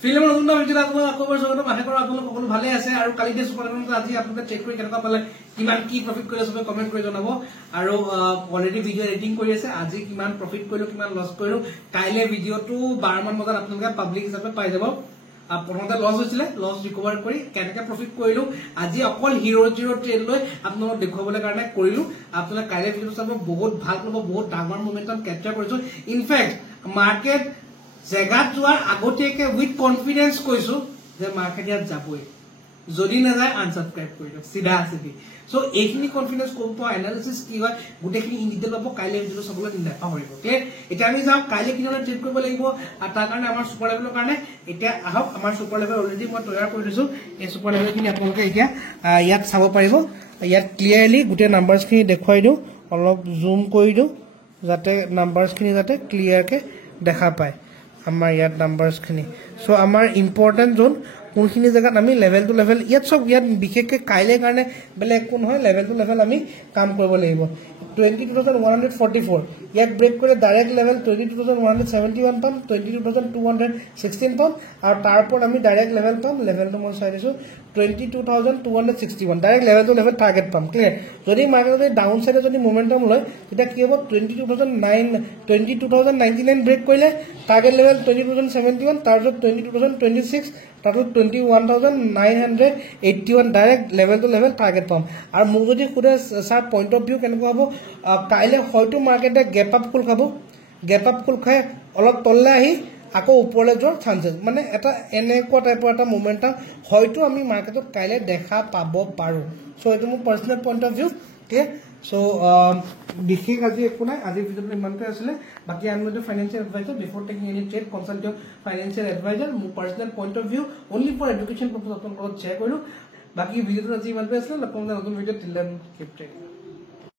ফিল্মৰ নতুন ভিডিঅ' আপোনালোক আকৌ এবাৰ স্বাগতম আশা কৰোঁ আপোনালোক সকলো ভালে আছে আৰু কালি যে সুপাৰ লেভেলত আজি আপোনালোকে চেক কৰি কেনেকুৱা পালে কিমান কি প্ৰফিট কৰি আছে কমেন্ট কৰি জনাব আৰু অলৰেডি ভিডিঅ' এডিটিং কৰি আছে আজি কিমান প্ৰফিট কৰিলো কিমান লছ কৰিলো কাইলে ভিডিঅ'টো 12 মান বজাত আপোনালোকে পাব্লিক হিচাপে পাই যাব প্ৰথমতে লছ হৈছিলে লছ ৰিকভাৰ কৰি কেনেকৈ প্ৰফিট কৰিলো আজি অকল হিৰো ট্ৰেড লৈ আপোনালোকক দেখুৱাবলৈ কাৰণে কৰিলো আপোনালোকে কাইলে ভিডিঅ'টো চাব বহুত ভাল পাব বহুত ডাঙৰ মোমেন্টাম কেপচাৰ কৰিছো ইনফেক্ট মাৰ্কেট জেগাত যোৱাৰ আগতীয়াকে উইথ কনফিডেন্স কৈছো যে মাৰ্কেট ইয়াত যাবই যদি না যায় আনসাবস্ক্ৰাইব কৰি দিয়ক সিধা সিধি সো এইখিনি কনফিডেন্স কোনটো এনালিসিস কি হয় গুটেখিনি ইন ডিটেইল পাব কাইলে ভিডিঅ চাবলৈ নাপাহৰিব ক্লিয়াৰ এটা আমি যাও কাইলে কিনে ট্ৰেড কৰিব লাগিব আৰু তাৰ কাৰণে আমাৰ সুপাৰ লেভেলৰ কাৰণে এতিয়া আহক আমাৰ সুপাৰ লেভেল অলৰেডি মই তৈয়াৰ কৰি দিছো এই সুপাৰ লেভেল খিনি আপোনালোকে এতিয়া ইয়াত চাব পাৰিব ইয়াত ক্লিয়াৰলি গুটে নাম্বাৰছ খিনি দেখুৱাই দিও অলপ জুম কৰি দিও যাতে নাম্বাৰছ খিনি যাতে ক্লিয়াৰকে দেখা পায় আমাৰ ইয়াত নাম্বাৰছ খিনি সো আমাৰ ইম্পৰ্টেন্ট জোন কোনখিনি জায়গাত আমি লেভেল টু লেভেল ইয়াত সব ইয়াত বিশেষকে কাইলে কাৰণে বেলেগ কোন হয় লেভেল টু লেভেল আমি কাম কৰিব লাগিব 22144 ইয়াত ব্ৰেক কৰে ডাইৰেক্ট লেভেল 22171 পাম 22216 পাম আৰু তাৰপৰ আমি ডাইৰেক্ট লেভেল পাম লেভেলটো মই চাই দিছো 22261 direct level to level target পাম ক্লিয়াৰ যদি মাৰ্কেটে ডাউন সাইডে যদি মোমেন্টাম লয় তেতিয়া কি হ'ব 22099 ব্ৰেক কৰিলে টাৰ্গেট লেভেল 22071 তাৰপিছত 22026 তাতো 21981 direct level to level target পাম আৰু মোক যদি খুদে সাৰ পইণ্ট অফ ভিউ কেনেকুৱা হ'ব কাইলে হয়তো মাৰ্কেটে গেপ আপ খুল খাব গেপ আপ খুল খাই অলপ তললে আহি আকৌ ওপৰলে যোৱাৰ চান্সেস মানে এটা এনেকুৱা টাইপৰ এটা মোমেন্টাম হয়তো আমি মাৰ্কেটত কাইলে দেখা পাব পাৰো সো এটো মোৰ পাৰ্সোনাল পইণ্ট অফ ভিউ ঠিক সো বিশেষ আজি একো নাই আজি ভিডিঅ'টো ইমানতে আছিলে বাকি I am not financial adviser before taking any trade consult your financial adviser মোৰ personal point of view only for education purpose আপোনালোকৰ লগত শ্বেয়াৰ কৰিলো বাকি ভিডিঅ'টো আজি ইমানতে আছিলে আপোনালোকে নতুন video' till then keep trading